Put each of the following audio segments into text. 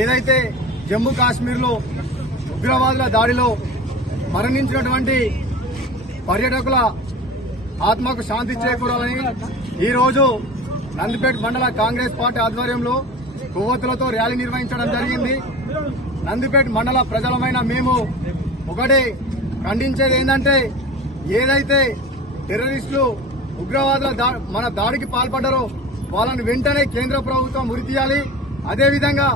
ఏదైతే జమ్మూ కాశ్మీర్లో ఉగ్రవాదుల దాడిలో మరణించినటువంటి పర్యాటకుల ఆత్మకు శాంతి చేకూరాలని ఈరోజు నందిపేట మండల కాంగ్రెస్ పార్టీ ఆధ్వర్యంలో కొవ్వొత్తులతో ర్యాలీ నిర్వహించడం జరిగింది. నందిపేట మండల ప్రజలమైన మేము ఒకటి ఖండించేది ఏంటంటే, ఏదైతే టెర్రరిస్టులు ఉగ్రవాదుల మన దాడికి పాల్పడ్డారో వాళ్ళని వెంటనే కేంద్ర ప్రభుత్వం ఉరి తీయాలి. అదేవిధంగా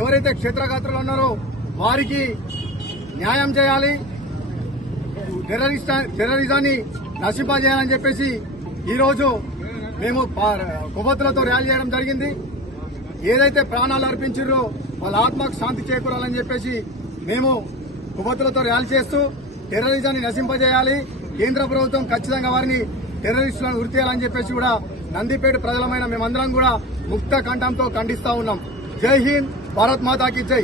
ఎవరైతే క్షేత్రగాత్రులు ఉన్నారో వారికి న్యాయం చేయాలి. టెర్రరిజాన్ని నశింపజేయాలని చెప్పేసి ఈరోజు మేము కొవ్వొత్తులతో ర్యాలీ చేయడం జరిగింది. ఏదైతే ప్రాణాలు అర్పించారో వాళ్ళ ఆత్మకు శాంతి చేకూరాలని చెప్పేసి మేము కొవ్వొత్తులతో ర్యాలీ చేస్తూ టెర్రరిజాన్ని నశింపజేయాలి. కేంద్ర ప్రభుత్వం ఖచ్చితంగా వారిని టెర్రరిస్టులను ఉరి తీయాలని చెప్పేసి కూడా నందిపేట ప్రజలమైన మేమందరం కూడా ముక్త కంఠంతో ఖండిస్తా ఉన్నాం. జై హింద్, భారత్ మాతాకి జై.